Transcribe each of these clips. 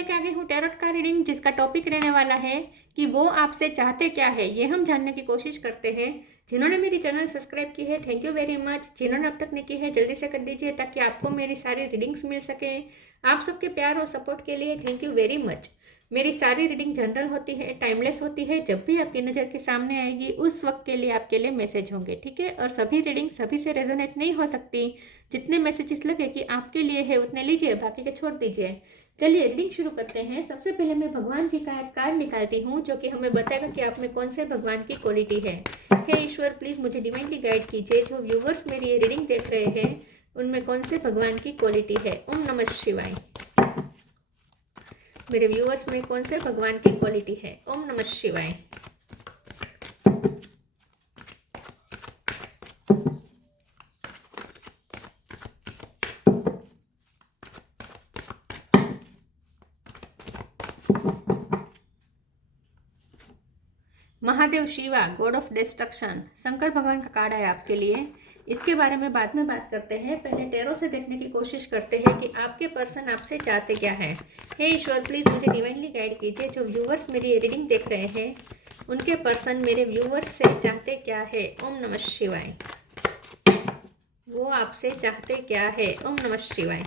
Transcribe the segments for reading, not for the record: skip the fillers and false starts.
लेके आ गई हूँ टैरोट का रीडिंग, जिसका टॉपिक रहने वाला है कि वो आपसे चाहते क्या है, ये हम जानने की कोशिश करते हैं। जिन्होंने मेरी चैनल सब्सक्राइब की है, थैंक यू वेरी मच। जिन्होंने अब तक नहीं की है, जल्दी से कर दीजिए ताकि आपको मेरी सारी रीडिंग्स मिल सके। आप सबके प्यार और सपोर्ट के लिए थैंक यू वेरी मच। मेरी सारी रीडिंग जनरल होती है, टाइमलेस होती है। जब भी आपकी नज़र के सामने आएगी उस वक्त के लिए आपके लिए मैसेज होंगे, ठीक है। और सभी रीडिंग सभी से रेजोनेट नहीं हो सकती। जितने मैसेजेस लगे कि आपके लिए है उतने लीजिए, बाकी के छोड़ दीजिए। चलिए रीडिंग शुरू करते हैं। सबसे पहले मैं भगवान जी का एक कार्ड निकालती हूँ जो कि हमें बताएगा कि आप में कौन से भगवान की क्वालिटी है। हे ईश्वर, प्लीज़ मुझे डिवाइनली गाइड कीजिए। जो व्यूवर्स मेरी ये रीडिंग देख रहे हैं उनमें कौन से भगवान की क्वालिटी है। ओम नमः शिवाय। मेरे व्यूअर्स में कौन से भगवान की क्वालिटी है। ओम नमः शिवाय। Mahadev Shiva, God of destruction, Shankar भगवान का कार्ड है आपके लिए। इसके बारे में बाद में बात करते हैं। पहले टैरो से देखने की कोशिश करते हैं कि आपके पर्सन आपसे चाहते क्या है। हे ईश्वर, प्लीज़ मुझे डिवाइनली गाइड कीजिए। जो व्यूवर्स मेरी रीडिंग देख रहे हैं उनके पर्सन मेरे व्यूवर्स से चाहते क्या है। ओम नमः शिवाय। वो आपसे चाहते क्या है। ओम नमः शिवाय।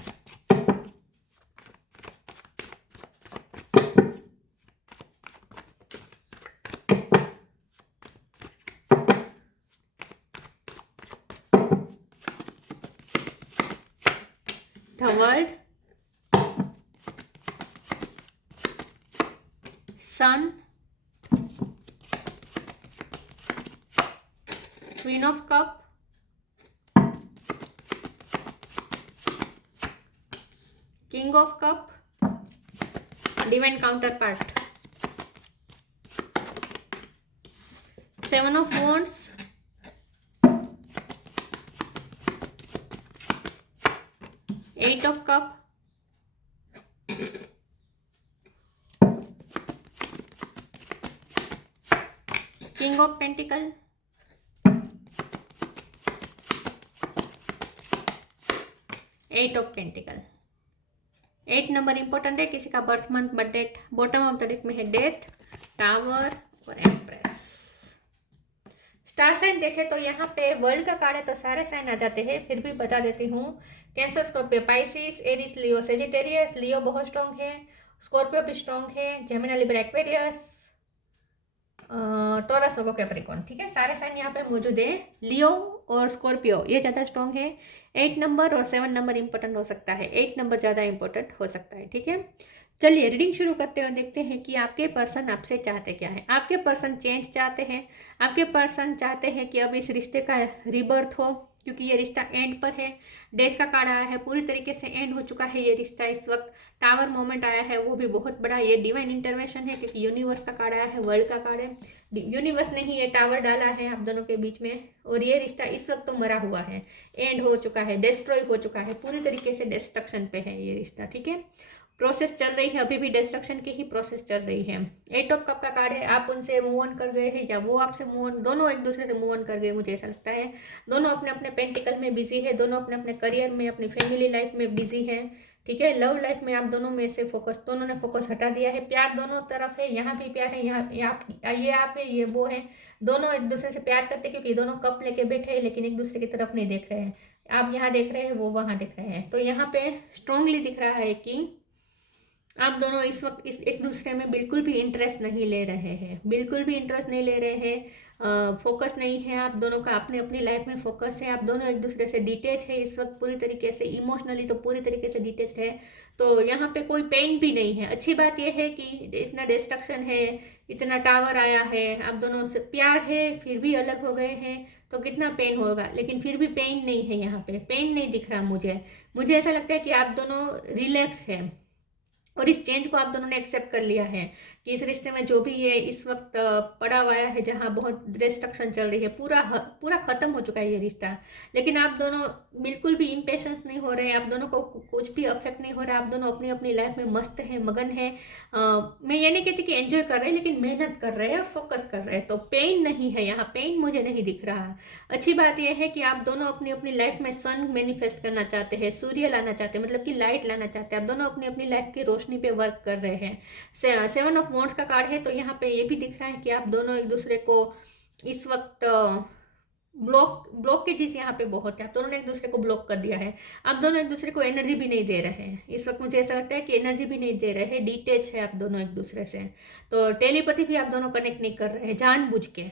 The world, sun, queen of cup, king of cup, divine counterpart, seven of wands, eight of cup, king of pentacle, eight of pentacle. 8 नंबर इंपॉर्टेंट है। किसी का birth month birth date bottom of the deck में है death, tower और empress. Star sign देखे तो यहाँ पे वर्ल्ड का कार्ड है तो सारे साइन आ जाते हैं, फिर भी बता देती हूँ। कैंसर, स्कॉर्पियो, पाइसिस, एरिस, लियो, सेजिटेरियस। लियो बहुत स्ट्रॉन्ग है, स्कॉर्पियो भी स्ट्रॉन्ग है, जेमिनी, लिब्रा, एक्वेरियस, टॉरस, वर्गो, कैप्रिकॉर्न। ठीक है, सारे साइन यहाँ पे मौजूद है। लियो और स्कॉर्पियो ये ज़्यादा स्ट्रॉन्ग है। 8 नंबर और 7 नंबर इंपॉर्टेंट हो सकता है। 8 नंबर ज़्यादा इंपॉर्टेंट हो सकता है। ठीक है, चलिए रीडिंग शुरू करते हैं और देखते हैं कि आपके पर्सन आपसे चाहते क्या है। आपके पर्सन चेंज चाहते हैं। आपके पर्सन चाहते हैं कि अब इस रिश्ते का रिबर्थ हो, क्योंकि ये रिश्ता एंड पर है। डेथ का कार्ड आया है, पूरी तरीके से एंड हो चुका है ये रिश्ता इस वक्त। टावर मोमेंट आया है, वो भी बहुत बड़ा। ये डिवाइन इंटरवेंशन है क्योंकि यूनिवर्स का कार्ड आया है, वर्ल्ड का कार्ड है। यूनिवर्स ने ही ये टावर डाला है आप दोनों के बीच में, और ये रिश्ता इस वक्त तो मरा हुआ है, एंड हो चुका है, डिस्ट्रॉय हो चुका है, पूरी तरीके से डिस्ट्रक्शन पे है ये रिश्ता। ठीक है, प्रोसेस चल रही है, अभी भी डिस्ट्रक्शन की ही प्रोसेस चल रही है। 8 ऑफ कप का कार्ड है। आप उनसे मूव ऑन कर गए हैं या वो आपसे मूव ऑन, दोनों एक दूसरे से मूव ऑन कर गए, मुझे ऐसा लगता है। दोनों अपने अपने पेंटिकल में बिजी है, दोनों अपने अपने करियर में, अपनी फैमिली लाइफ में बिजी है। ठीक है, लव लाइफ में आप दोनों में से दोनों ने फोकस हटा दिया है। प्यार दोनों तरफ है, यहाँ भी प्यार है, यहाँ ये आप है, ये वो है। दोनों एक दूसरे से प्यार करते हैं क्योंकि दोनों कप लेके बैठे हैं, लेकिन एक दूसरे की तरफ नहीं देख रहे हैं। आप यहाँ देख रहे हैं, वो वहाँ देख रहे हैं। तो यहाँ पे स्ट्रांगली दिख रहा है कि आप दोनों इस वक्त इस एक दूसरे में बिल्कुल भी इंटरेस्ट नहीं ले रहे हैं, बिल्कुल भी इंटरेस्ट नहीं ले रहे हैं। फोकस नहीं है आप दोनों का, अपने अपनी लाइफ में फोकस है। आप दोनों एक दूसरे से डिटेच है इस वक्त पूरी तरीके से, इमोशनली तो पूरी तरीके से डिटेच है। तो यहाँ पे कोई पेन भी नहीं है। अच्छी बात यह है कि इतना डिस्ट्रक्शन है, इतना टावर आया है, आप दोनों से प्यार है फिर भी अलग हो गए हैं, तो कितना पेन होगा। लेकिन फिर भी पेन नहीं है, यहाँ पे पेन नहीं दिख रहा मुझे ऐसा लगता है कि आप दोनों रिलैक्स है और इस चेंज को आप दोनों ने एक्सेप्ट कर लिया है कि इस रिश्ते में जो भी ये इस वक्त पड़ा हुआ है, जहाँ बहुत डिस्ट्रक्शन चल रही है, पूरा खत्म हो चुका है ये रिश्ता। लेकिन आप दोनों बिल्कुल भी इम्पेशंस नहीं हो रहे हैं, आप दोनों को कुछ भी अफेक्ट नहीं हो रहा। आप दोनों अपनी अपनी लाइफ में मस्त हैं, मगन है। मैं ये नहीं कहती कि एंजॉय कर रहे हैं, लेकिन मेहनत कर रहे हैं, फोकस कर रहे हैं। तो पेन नहीं है यहाँ, पेन मुझे नहीं दिख रहा। अच्छी बात यह है कि आप दोनों अपनी अपनी लाइफ में सन मैनिफेस्ट करना चाहते हैं, सूर्य लाना चाहते हैं, मतलब कि लाइट लाना चाहते हैं। आप दोनों अपनी अपनी लाइफ की रोशनी रोशनी पे वर्क कर रहे हैं। 7 ऑफ वॉन्ड्स का कार्ड है, तो यहाँ पे ये भी दिख रहा है कि आप दोनों एक दूसरे को इस वक्त ब्लॉक की चीज़ यहाँ पे बहुत है। आप दोनों ने एक दूसरे को ब्लॉक कर दिया है। आप दोनों एक दूसरे को एनर्जी भी नहीं दे रहे हैं इस वक्त। मुझे ऐसा लगता है कि एनर्जी भी नहीं दे रहे हैं, डिटेच है आप दोनों एक दूसरे से। तो टेलीपैथी भी आप दोनों कनेक्ट नहीं कर रहे हैं जानबूझ के।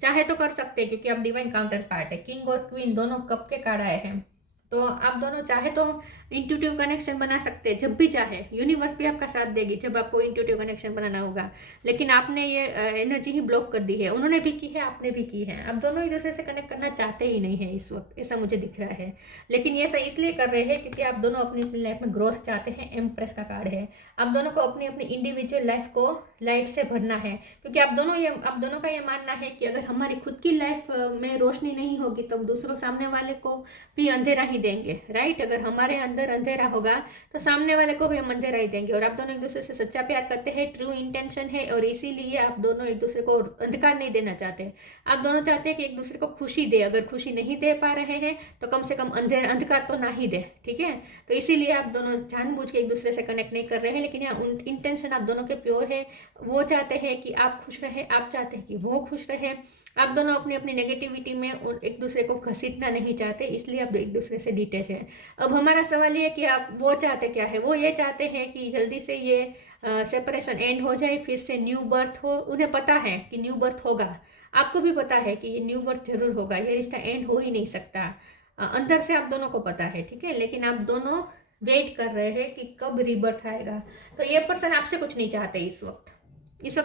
चाहे तो कर सकते हैं क्योंकि आप डिवाइन काउंटर पार्ट है। किंग और क्वीन दोनों कप के कार्ड आए हैं, तो आप दोनों चाहे तो इंट्यूटिव कनेक्शन बना सकते हैं जब भी चाहे। यूनिवर्स भी आपका साथ देगी जब आपको इंट्यूटिव कनेक्शन बनाना होगा, लेकिन आपने ये एनर्जी ही ब्लॉक कर दी है। उन्होंने भी की है, आपने भी की है। आप दोनों एक दूसरे से कनेक्ट करना चाहते ही नहीं है इस वक्त, ऐसा मुझे दिख रहा है। लेकिन ये सही इसलिए कर रहे हैं क्योंकि आप दोनों अपनी अपनी लाइफ में ग्रोथ चाहते हैं। एम्प्रेस का कार्ड है। आप दोनों को अपनी अपनी इंडिविजुअल लाइफ को लाइट से भरना है, क्योंकि आप दोनों का ये मानना है कि अगर हमारी खुद की लाइफ में रोशनी नहीं होगी तो हम दूसरों सामने वाले को भी अंधेरा ही देंगे, राइट। अगर हमारे अंदर अंधेरा होगा तो सामने वाले को भी हम अंधेरा ही देंगे। और आप दोनों एक दूसरे से सच्चा प्यार करते हैं, ट्रू इंटेंशन है, और इसीलिए आप दोनों एक दूसरे को अंधकार नहीं देना चाहते। आप दोनों चाहते हैं कि एक दूसरे को खुशी दे। अगर खुशी नहीं दे पा रहे हैं तो कम से कम अंधकार तो ना ही दे, ठीक है। तो इसीलिए आप दोनों जानबूझ के एक दूसरे से कनेक्ट नहीं कर रहे हैं, लेकिन यहाँ इंटेंशन आप दोनों के प्योर है। वो चाहते हैं कि आप खुश रहे, आप चाहते हैं कि वो खुश रहे। आप दोनों अपनी अपनी नेगेटिविटी में एक दूसरे को घसीटना नहीं चाहते, इसलिए आप एक दूसरे से डिटैच है। अब हमारा सवाल ये है कि आप वो चाहते क्या है। वो ये चाहते हैं कि जल्दी से ये सेपरेशन एंड हो जाए, फिर से न्यू बर्थ हो। उन्हें पता है कि न्यू बर्थ होगा, आपको भी पता है कि ये न्यू बर्थ जरूर होगा, ये रिश्ता एंड हो ही नहीं सकता। अंदर से आप दोनों को पता है, ठीक है। लेकिन आप दोनों वेट कर रहे हैं कि कब रीबर्थ आएगा। तो ये पर्सन आपसे कुछ नहीं चाहते इस वक्त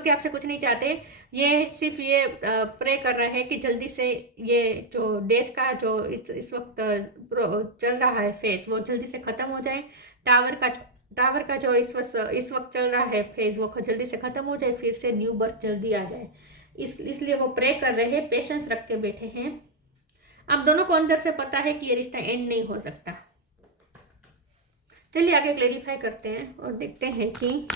आपसे कुछ नहीं चाहते। ये सिर्फ ये प्रे कर रहे हैं कि जल्दी से ये जो डेथ का जो इस वक्त चल रहा है फेज, वो जल्दी से ख़त्म हो जाए। टावर का जो इस वक्त चल रहा है फेज, वो जल्दी से ख़त्म हो जाए, फिर से न्यू बर्थ जल्दी आ जाए। इसलिए वो प्रे कर रहे हैं, पेशेंस रख के बैठे हैं। आप दोनों को अंदर से पता है कि ये रिश्ता एंड नहीं हो सकता। चलिए आगे क्लेरिफाई करते हैं और देखते हैं कि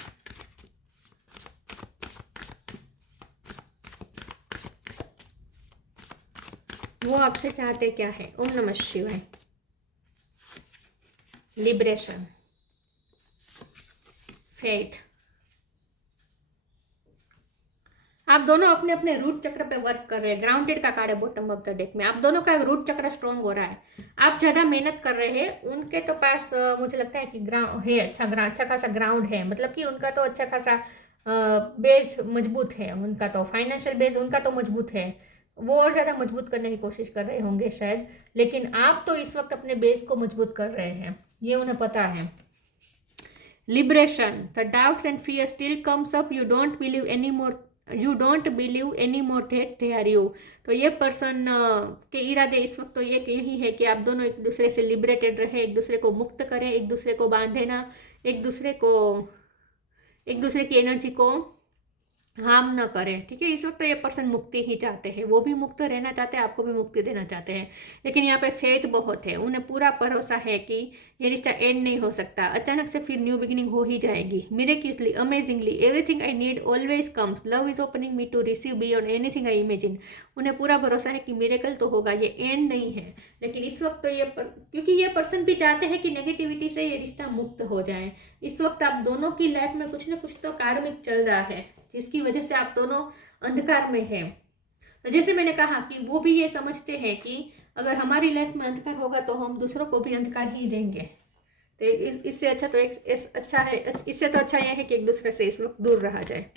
वो आपसे चाहते क्या है। ओम नमः शिवाय। Liberation, faith. आप दोनों अपने अपने रूट चक्र पे वर्क कर रहे हैं। ग्राउंडेड का कार्ड है बॉटम ऑफ द डेक में। आप दोनों का रूट चक्र स्ट्रॉन्ग हो रहा है। आप ज़्यादा मेहनत कर रहे हैं। उनके तो पास मुझे लगता है कि ग्राउंड है, अच्छा खासा ग्राउंड है, मतलब कि उनका तो अच्छा खासा बेस मजबूत है। उनका तो फाइनेंशियल बेस उनका तो मजबूत है। वो और ज़्यादा मजबूत करने की कोशिश कर रहे होंगे शायद, लेकिन आप तो इस वक्त अपने बेस को मजबूत कर रहे हैं, ये उन्हें पता है। Liberation, the doubts and fear still comes up, you don't believe any more that they are you. तो ये पर्सन के इरादे इस वक्त तो ये यही है कि आप दोनों एक दूसरे से लिबरेटेड रहे, एक दूसरे को मुक्त करें, एक दूसरे को बांधे ना, एक दूसरे की एनर्जी को हार्म न करें, ठीक है। इस वक्त तो ये पर्सन मुक्ति ही चाहते हैं, वो भी मुक्त रहना चाहते हैं, आपको भी मुक्ति देना चाहते हैं। लेकिन यहाँ पे फेथ बहुत है, उन्हें पूरा भरोसा है कि ये रिश्ता एंड नहीं हो सकता। अचानक से फिर न्यू बिगिनिंग हो ही जाएगी। Miraculously, amazingly, everything I need always comes, love is opening me to receive beyond anything I imagine. उन्हें पूरा भरोसा है कि मिरेकल तो होगा, ये एंड नहीं है। लेकिन इस वक्त तो क्योंकि ये पर्सन भी चाहते हैं कि नेगेटिविटी से ये रिश्ता मुक्त हो जाए। इस वक्त आप दोनों की लाइफ में कुछ ना कुछ तो कार्मिक चल रहा है, जिसकी वजह से आप दोनों अंधकार में हैं। तो जैसे मैंने कहा कि वो भी ये समझते हैं कि अगर हमारी लाइफ में अंधकार होगा तो हम दूसरों को भी अंधकार ही देंगे। तो इससे अच्छा तो इससे तो अच्छा यह है कि एक दूसरे से इस वक्त दूर रहा जाए।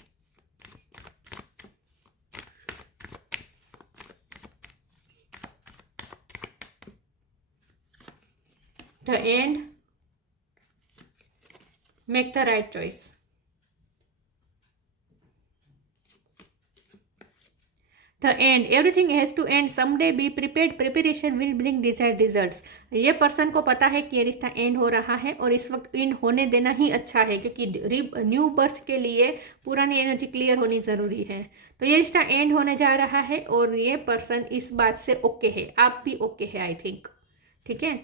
The end, make the right choice. The end, everything has to end someday, be prepared, preparation will bring desired results। ये पर्सन को पता है कि ये रिश्ता एंड हो रहा है और इस वक्त एंड होने देना ही अच्छा है, क्योंकि न्यू बर्थ के लिए पुरानी एनर्जी क्लियर होनी ज़रूरी है। तो ये रिश्ता एंड होने जा रहा है और ये पर्सन इस बात से ओके है, आप भी ओके है आई थिंक, ठीक है।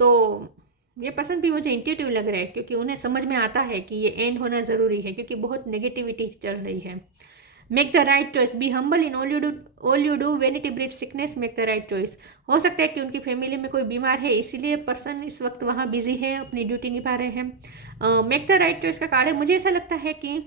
तो ये पर्सन भी मुझे इंट्यूटिव लग रहा है, क्योंकि उन्हें समझ में आता है कि ये एंड होना ज़रूरी है, क्योंकि बहुत नेगेटिविटी चल रही है। Make the right choice, be humble in all you do, vanity breed sickness, make the right choice. हो सकता है कि उनकी फैमिली में कोई बीमार है, इसीलिए पर्सन इस वक्त वहाँ बिजी है, अपनी ड्यूटी निभा रहे हैं। मेक द राइट चॉइस का कार्ड है। मुझे ऐसा लगता है कि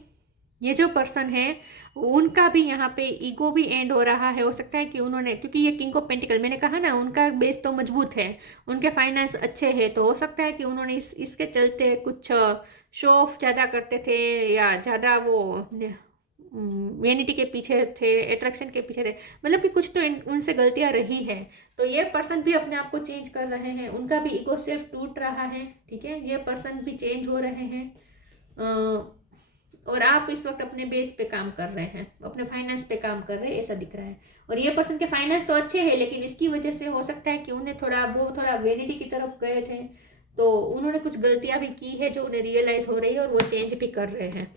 ये जो पर्सन है उनका भी यहाँ पे ईगो भी एंड हो रहा है। हो सकता है कि उन्होंने, क्योंकि ये किंग ऑफ पेंटिकल, मैंने कहा ना उनका बेस तो मजबूत है, उनके फाइनेंस अच्छे हैं, तो हो सकता है कि उन्होंने इसके चलते कुछ शो ऑफ ज़्यादा करते थे, या ज़्यादा वो वेनिटी के पीछे थे, अट्रैक्शन के पीछे थे, मतलब कि कुछ तो उनसे गलतियां रही है। तो ये पर्सन भी अपने आप को चेंज कर रहे हैं, उनका भी ईगो सेल्फ टूट रहा है, ठीक है, ये पर्सन भी चेंज हो रहे हैं। और आप इस वक्त अपने बेस पे काम कर रहे हैं, अपने फाइनेंस पे काम कर रहे हैं, ऐसा दिख रहा है। और ये पर्सन के फाइनेंस तो अच्छे हैं, लेकिन इसकी वजह से हो सकता है कि उन्हें थोड़ा वेनिटी की तरफ गए थे, तो उन्होंने कुछ गलतियां भी की है जो उन्हें रियलाइज हो रही है, और वो चेंज भी कर रहे हैं।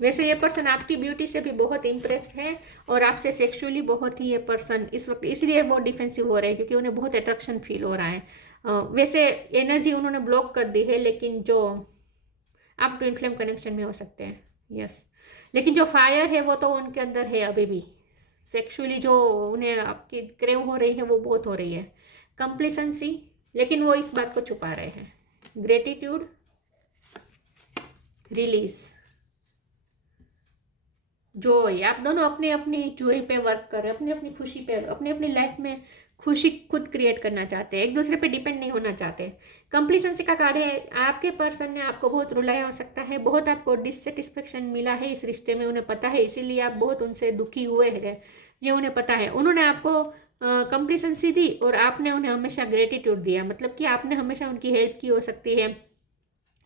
वैसे ये पर्सन आपकी ब्यूटी से भी बहुत इम्प्रेस्ड है, और आपसे सेक्सुअली बहुत ही ये पर्सन इस वक्त इसलिए वो डिफेंसिव हो रहे हैं, क्योंकि उन्हें बहुत अट्रैक्शन फील हो रहा है। वैसे एनर्जी उन्होंने ब्लॉक कर दी है, लेकिन जो आप ट्विन फ्लेम कनेक्शन में हो सकते हैं, यस, लेकिन जो फायर है वो तो उनके अंदर है अभी भी। सेक्सुअली जो उन्हें आपकी क्रेव हो रही है वो बहुत हो रही है, कंप्लीसेंसी, लेकिन वो इस बात को छुपा रहे हैं। ग्रेटिट्यूड, रिलीज, जॉय, आप दोनों अपने अपनी जॉय पे वर्क कर रहे हैं, अपनी अपनी खुशी पे, अपनी अपनी लाइफ में खुशी खुद क्रिएट करना चाहते हैं, एक दूसरे पे डिपेंड नहीं होना चाहते। कंप्लीसेंसी का कार्ड है, आपके पर्सन ने आपको बहुत रुलाया हो सकता है, बहुत आपको डिससेटिस्फेक्शन मिला है इस रिश्ते में, उन्हें पता है, इसीलिए आप बहुत उनसे दुखी हुए हैं, ये उन्हें पता है। उन्होंने आपको कंप्लीसेंसी दी और आपने उन्हें हमेशा ग्रेटिट्यूड दिया, मतलब कि आपने हमेशा उनकी हेल्प की हो सकती है।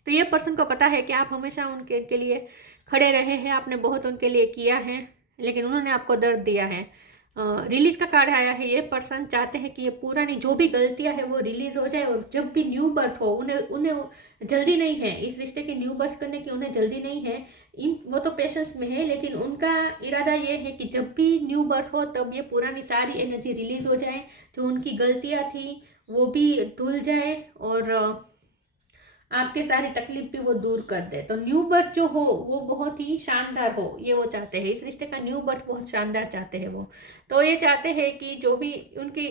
तो ये पर्सन को पता है कि आप हमेशा उनके लिए खड़े रहे हैं, आपने बहुत उनके लिए किया है, लेकिन उन्होंने आपको दर्द दिया है। रिलीज का कार्ड आया है, ये पर्सन चाहते हैं कि ये पुरानी जो भी गलतियां है वो रिलीज हो जाए, और जब भी न्यू बर्थ हो, उन्हें उन्हें जल्दी नहीं है इस रिश्ते की न्यू बर्थ करने की, उन्हें जल्दी नहीं है। वो तो पेशेंस में है, लेकिन उनका इरादा ये है कि जब भी न्यू बर्थ हो तब ये पुरानी सारी एनर्जी रिलीज हो जाए, जो उनकी गलतियां थी वो भी धुल जाए, और आपके सारी तकलीफ भी वो दूर कर दे। तो न्यू बर्थ जो हो वो बहुत ही शानदार हो, ये वो चाहते हैं, इस रिश्ते का न्यू बर्थ बहुत शानदार चाहते हैं वो। तो ये चाहते हैं कि जो भी उनकी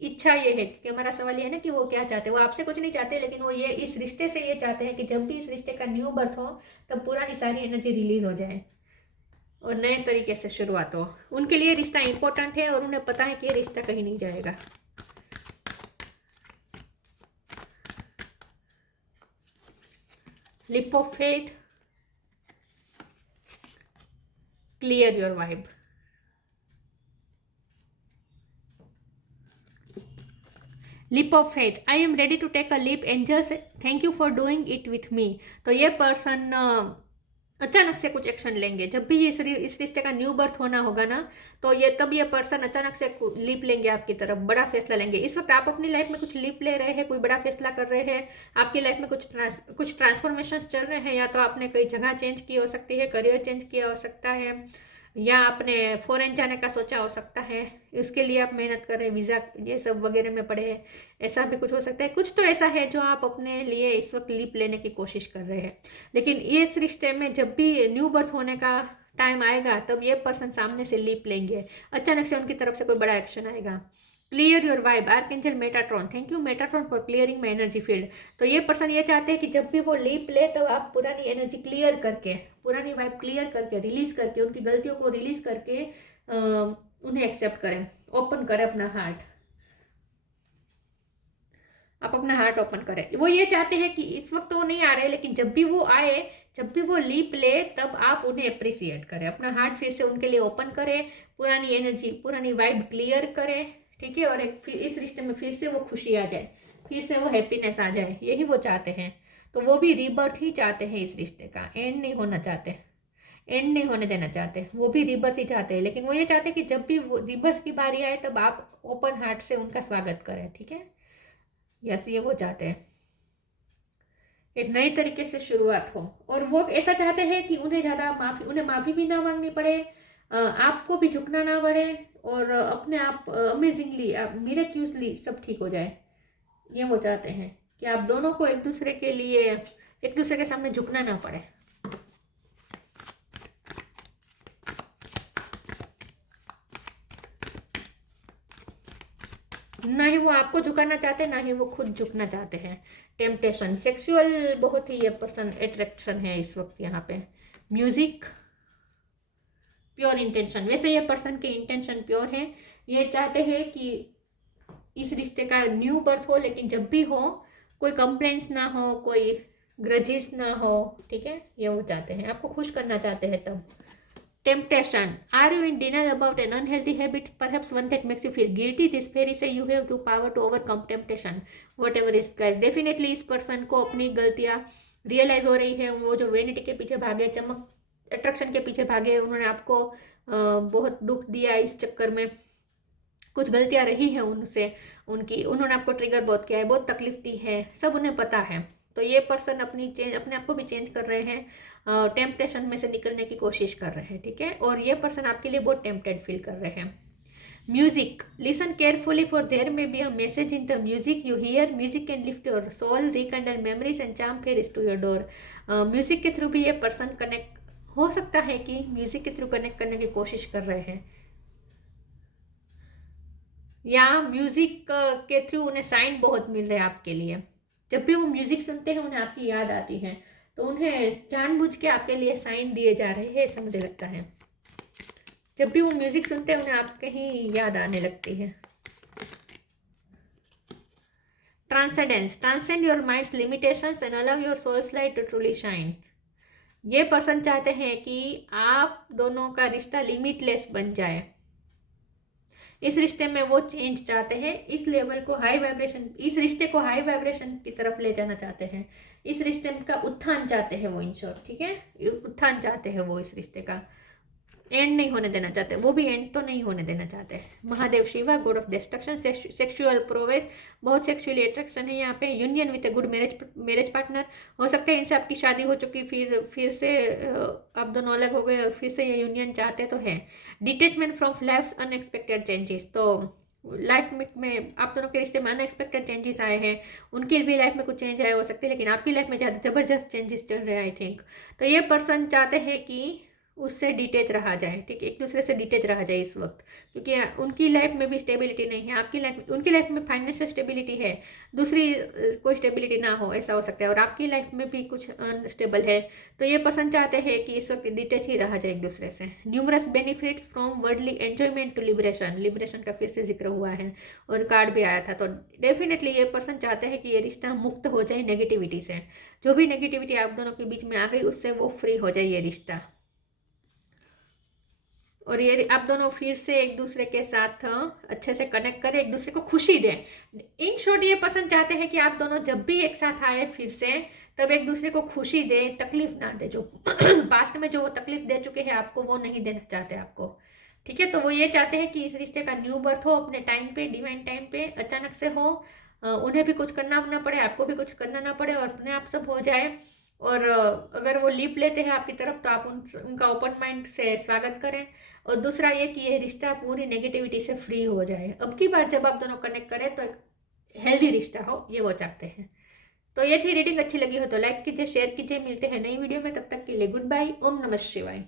इच्छा ये है, कि हमारा सवाल ये है ना कि वो क्या चाहते हैं, वो आपसे कुछ नहीं चाहते, लेकिन वो ये इस रिश्ते से ये चाहते हैं कि जब भी इस रिश्ते का न्यू बर्थ हो तब पुरानी सारी एनर्जी रिलीज हो जाए और नए तरीके से शुरुआत हो। उनके लिए रिश्ता इंपॉर्टेंट है, और उन्हें पता है कि ये रिश्ता कहीं नहीं जाएगा। Leap of faith, clear your vibe. Leap of faith, I am ready to take a leap, angels thank you for doing it with me. तो ये पर्सन अचानक से कुछ एक्शन लेंगे, जब भी इस रिश्ते का न्यू बर्थ होना होगा ना, तो ये पर्सन अचानक से लीप लेंगे आपकी तरफ, बड़ा फैसला लेंगे। इस वक्त आप अपनी लाइफ में कुछ लीप ले रहे हैं, कोई बड़ा फैसला कर रहे हैं, आपकी लाइफ में कुछ ट्रांसफॉर्मेशन चल रहे हैं, या तो आपने कई जगह चेंज की हो सकती है, करियर चेंज किया हो सकता है, या आपने फॉरेन जाने का सोचा हो सकता है, इसके लिए आप मेहनत कर रहे हैं, वीज़ा ये सब वगैरह में पड़े हैं, ऐसा भी कुछ हो सकता है। कुछ तो ऐसा है जो आप अपने लिए इस वक्त लीप लेने की कोशिश कर रहे हैं, लेकिन इस रिश्ते में जब भी न्यू बर्थ होने का टाइम आएगा तब ये पर्सन सामने से लीप लेंगे, अचानक से उनकी तरफ से कोई बड़ा एक्शन आएगा। Clear your vibe, archangel Metatron, thank you Metatron for clearing my energy field. तो ये पर्सन ये चाहते हैं कि जब भी वो लीप ले तब आप पुरानी एनर्जी क्लियर करके, पुरानी वाइब क्लियर करके, रिलीज करके, उनकी गलतियों को रिलीज करके उन्हें एक्सेप्ट करें, ओपन करें अपना हार्ट। आप अपना हार्ट ओपन करें। वो ये चाहते हैं कि इस वक्त वो नहीं आ रहे, लेकिन जब भी वो आए, जब भी वो लीप ले तब आप उन्हें अप्रिसिएट करें, अपना हार्ट फिर से उनके लिए ओपन करें, पुरानी एनर्जी, पुरानी वाइब क्लियर करें, ठीक है, और फिर इस रिश्ते में फिर से वो खुशी आ जाए, फिर से वो हैप्पीनेस आ जाए, यही वो चाहते हैं। तो वो भी रीबर्थ ही चाहते हैं, इस रिश्ते का एंड नहीं होना चाहते, एंड नहीं होने देना चाहते, वो भी रीबर्थ ही चाहते हैं, लेकिन वो ये चाहते हैं कि जब भी वो रीबर्थ की बारी आए तब आप ओपन हार्ट से उनका स्वागत करें, ठीक है, यस, ये वो चाहते हैं, एक नए तरीके से शुरुआत हो। और वो ऐसा चाहते हैं कि उन्हें माफ़ी भी ना मांगनी पड़े, आपको भी झुकना ना पड़े, और अपने आप अमेजिंगली, मिरेक्यूसली सब ठीक हो जाए, ये वो चाहते हैं कि आप दोनों को एक दूसरे के लिए, एक दूसरे के सामने झुकना ना पड़े। ना ही वो आपको झुकाना चाहते, ना ही वो खुद झुकना चाहते हैं। टेम्पटेशन, सेक्सुअल बहुत ही ये पर्सन अट्रैक्शन है इस वक्त यहाँ पे। म्यूजिक, प्योर इंटेंशन, वैसे ये पर्सन के इंटेंशन प्योर है। ये चाहते हैं कि इस रिश्ते का न्यू बर्थ हो, लेकिन जब भी हो कोई कंप्लेंट्स ना हो, कोई ग्रजेस ना हो, ठीक है, ये वो चाहते हैं, आपको खुश करना चाहते हैं तब। Temptation. Are you in denial about an unhealthy habit? Perhaps one that makes you feel guilty. This fairy say you have the power to overcome temptation. Whatever is, guys. Definitely इस पर्सन को अपनी गलतियाँ realise हो रही है। वो जो vanity के पीछे भागे, चमक अट्रैक्शन के पीछे भागे, उन्होंने आपको बहुत दुख दिया इस चक्कर में। कुछ गलतियाँ रही हैं उनसे, उनकी, उन्होंने आपको ट्रिगर बहुत किया है, बहुत तकलीफ दी है, सब उन्हें पता है। तो ये पर्सन अपने आप को भी चेंज कर रहे हैं, टेम्पटेशन में से निकलने की कोशिश कर रहे हैं, ठीक है। और ये पर्सन आपके लिए बहुत टेम्पटेड फील कर रहे हैं। Music, listen carefully for there may be a message in the music you hear. Music can lift your soul, rekindle memories and charm fairs to your door. Music के through भी ये person connect हो सकता है कि music के through connect करने की कोशिश कर रहे हैं, या म्यूजिक के थ्रू उन्हें साइन बहुत मिल रहे हैं आपके लिए। जब भी वो म्यूजिक सुनते हैं उन्हें आपकी याद आती है, तो उन्हें जानबूझ के आपके लिए साइन दिए जा रहे हैं, ऐसा मुझे लगता है। जब भी वो म्यूजिक सुनते हैं उन्हें आपके ही याद आने लगती है। Transcendence, transcend your mind's limitations and allow your soul's light to truly shine. ये पर्सन चाहते हैं कि आप दोनों का रिश्ता लिमिटलेस बन जाए। इस रिश्ते में वो चेंज चाहते हैं, इस लेवल को हाई वाइब्रेशन, इस रिश्ते को हाई वाइब्रेशन की तरफ ले जाना चाहते हैं। इस रिश्ते का उत्थान चाहते हैं वो, इन शॉर्ट, ठीक है, उत्थान चाहते हैं वो। इस रिश्ते का एंड नहीं होने देना चाहते, वो भी एंड तो नहीं होने देना चाहते। Mahadev Shiva, God of destruction, sexual prowess, बहुत सेक्सुअली अट्रैक्शन है यहाँ पे। Union with a good marriage partner, हो सकता है इनसे आपकी शादी हो चुकी, फिर से आप दोनों अलग हो गए और फिर से ये यूनियन चाहते तो है। Detachment from life's unexpected changes, तो लाइफ में आप दोनों के रिश्ते में अनएक्सपेक्टेड चेंजेस आए हैं। उनकी भी लाइफ में कुछ चेंज आए हो सकते हैं, लेकिन आपकी लाइफ में ज़्यादा ज़बरदस्त चेंजेस चल रहे हैं आई थिंक। तो ये पर्सन चाहते हैं कि उससे डिटेच रहा जाए, ठीक है, एक दूसरे से डिटेच रहा जाए इस वक्त, क्योंकि उनकी लाइफ में भी स्टेबिलिटी नहीं है, आपकी लाइफ में, उनकी लाइफ में फाइनेंशियल स्टेबिलिटी है, दूसरी कोई स्टेबिलिटी ना हो, ऐसा हो सकता है, और आपकी लाइफ में भी कुछ अनस्टेबल है। तो ये पर्सन चाहते हैं कि इस वक्त डिटेच ही रहा जाए एक दूसरे से। Numerous benefits from worldly enjoyment to liberation, liberation का फिर से जिक्र हुआ है और कार्ड भी आया था। तो डेफिनेटली ये पर्सन चाहते हैं कि ये रिश्ता मुक्त हो जाए नेगेटिविटी से, जो भी नेगेटिविटी आप दोनों के बीच में आ गई उससे वो फ्री हो जाए ये रिश्ता, और ये आप दोनों फिर से एक दूसरे के साथ अच्छे से कनेक्ट करें, एक दूसरे को खुशी दें। इन शॉर्ट ये पर्सन चाहते हैं कि आप दोनों जब भी एक साथ आए फिर से, तब एक दूसरे को खुशी दें, तकलीफ ना दे। जो पास्ट में जो वो तकलीफ दे चुके हैं आपको, वो नहीं देना चाहते आपको, ठीक है। तो वो ये चाहते हैं कि इस रिश्ते का न्यू बर्थ हो अपने टाइम पे, डिवाइन टाइम पे, अचानक से हो, उन्हें भी कुछ करना ना पड़े, आपको भी कुछ करना ना पड़े, और अपने आप सब हो जाए। और अगर वो लीप लेते हैं आपकी तरफ, तो आप उनका ओपन माइंड से स्वागत करें। और दूसरा ये कि ये रिश्ता पूरी नेगेटिविटी से फ्री हो जाए। अब की बार जब आप दोनों कनेक्ट करें तो एक हेल्दी रिश्ता हो, ये वो चाहते हैं। तो ये थी रीडिंग, अच्छी लगी हो तो लाइक कीजिए, शेयर कीजिए। मिलते हैं नई वीडियो में, तब तक के लिए गुड बाय, ओम नमः शिवाय।